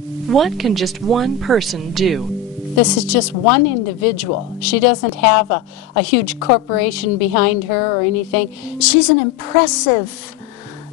What can just one person do? This is just one individual. She doesn't have a huge corporation behind her or anything. She's an impressive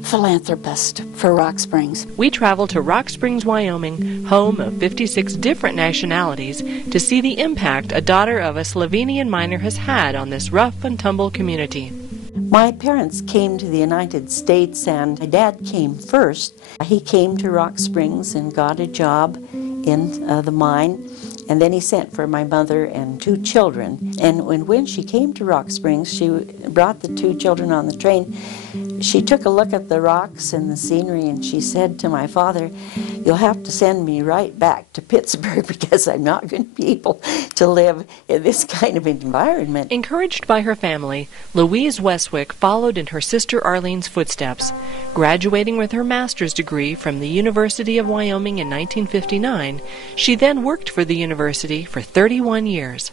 philanthropist for Rock Springs. We travel to Rock Springs, Wyoming, home of 56 different nationalities, to see the impact a daughter of a Slovenian miner has had on this rough and tumble community. My parents came to the United States, and my dad came first. He came to Rock Springs and got a job in the mine, and then he sent for my mother and 2 children. And when she came to Rock Springs, she brought the 2 children on the train. She took a look at the rocks and the scenery, and she said to my father, "You'll have to send me right back to Pittsburgh because I'm not going to be able to live in this kind of environment." Encouraged by her family, Louise Wesswick followed in her sister Arlene's footsteps. Graduating with her master's degree from the University of Wyoming in 1959, she then worked for the university for 31 years.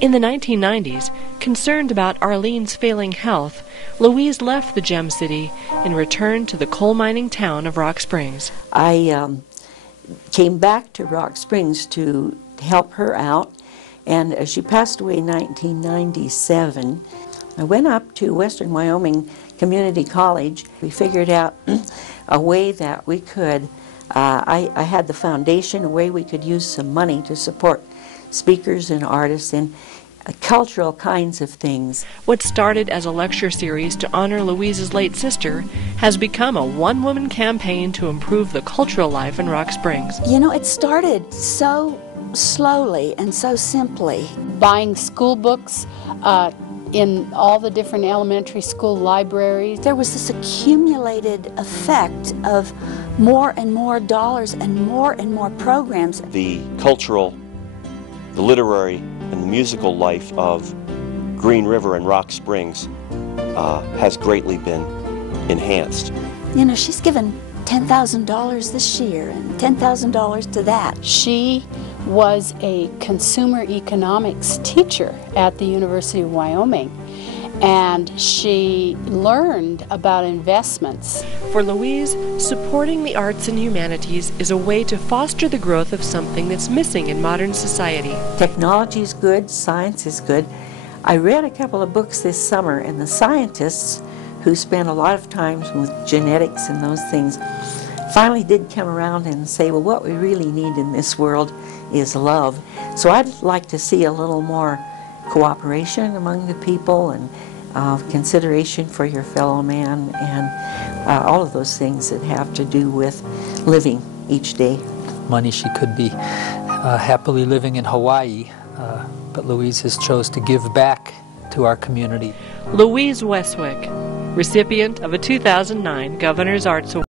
In the 1990s, concerned about Arlene's failing health, Louise left the Gem City and returned to the coal mining town of Rock Springs. I came back to Rock Springs to help her out, and she passed away in 1997. I went up to Western Wyoming Community College. We figured out a way that we could, I had the foundation, a way we could use some money to support speakers and artists and cultural kinds of things. What started as a lecture series to honor Louise's late sister has become a one-woman campaign to improve the cultural life in Rock Springs. You know, it started so slowly and so simply. Buying school books in all the different elementary school libraries. There was this accumulated effect of more and more dollars and more programs. The cultural, the literary, and the musical life of Green River and Rock Springs has greatly been enhanced. You know, she's given $10,000 this year and $10,000 to that. She was a consumer economics teacher at the University of Wyoming, and she learned about investments. For Louise, supporting the arts and humanities is a way to foster the growth of something that's missing in modern society. Technology is good, science is good. I read a couple of books this summer, and the scientists who spent a lot of time with genetics and those things finally did come around and say, well, what we really need in this world is love. So I'd like to see a little more cooperation among the people and consideration for your fellow man and all of those things that have to do with living each day. Money, she could be happily living in Hawaii, but Louise has chose to give back to our community. Louise Wesswick, recipient of a 2009 Governor's Arts Award.